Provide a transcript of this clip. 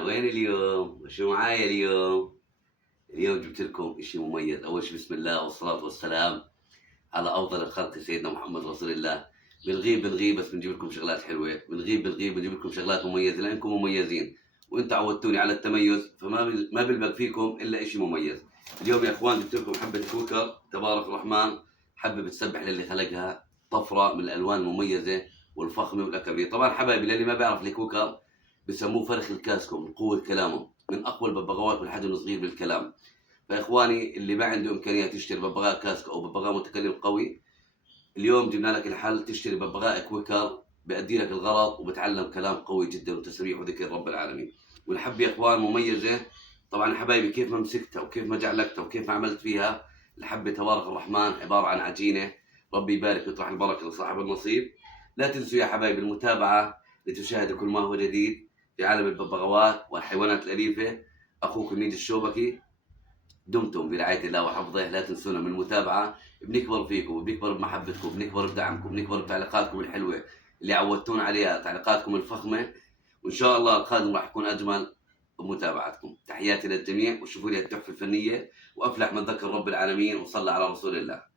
أنا وين اليوم؟ وشو معايا اليوم؟ اليوم جبت لكم إشي مميز. أول شي بسم الله والصلاة والسلام على أفضل الخلق سيدنا محمد رسول الله. بنغيب بس بنجيب لكم شغلات حلوة، بنغيب بنجيب لكم شغلات مميزة لأنكم مميزين، وأنتم عودتوني على التميز، فما ما بلبق فيكم إلا إشي مميز. اليوم يا إخوان جبت لكم حبة كوكر تبارك الرحمن، حبة بتسبح للي خلقها، طفرة من الألوان المميزة والفخمة والأكبية. طبعا حبايبي للي ما بيعرف الكوكر بسموه فرخ الكاسكو من قوة كلامه، من أقوى الببغاوات والحجم الصغير بالكلام. فإخواني اللي ما عنده إمكانيات يشتري ببغاء كاسكو أو ببغاء متكلم قوي، اليوم جبنا لك الحل. تشتري ببغاء كويكر بأدي لك الغرض وبتعلم كلام قوي جدا وتسبيح وذكر رب العالمين. والحبة يا إخوان مميزة. طبعا حبايبي كيف ما مسكتها وكيف ما جعلكتها وكيف ما عملت فيها، الحبة تبارك الرحمن عبارة عن عجينة. ربي يبارك ويطرح البركة لصاحب النصيب. لا تنسوا يا حبايبي المتابعة لتشاهدوا كل ما هو جديد في عالم الببغاوات والحيوانات الأليفة. أخوكم نيد الشوبكي، دمتم برعاية الله وحفظه. لا تنسونا من المتابعة. بنكبر فيكم وبنكبر بمحبتكم، بنكبر بدعمكم، بنكبر بتعليقاتكم الحلوة اللي عودتونا عليها، تعليقاتكم الفخمة. وإن شاء الله القادم راح يكون أجمل بمتابعتكم. تحياتي للجميع، وشوفوا لي التحفة الفنية، وأفلح من ذكر رب العالمين وصلى على رسول الله.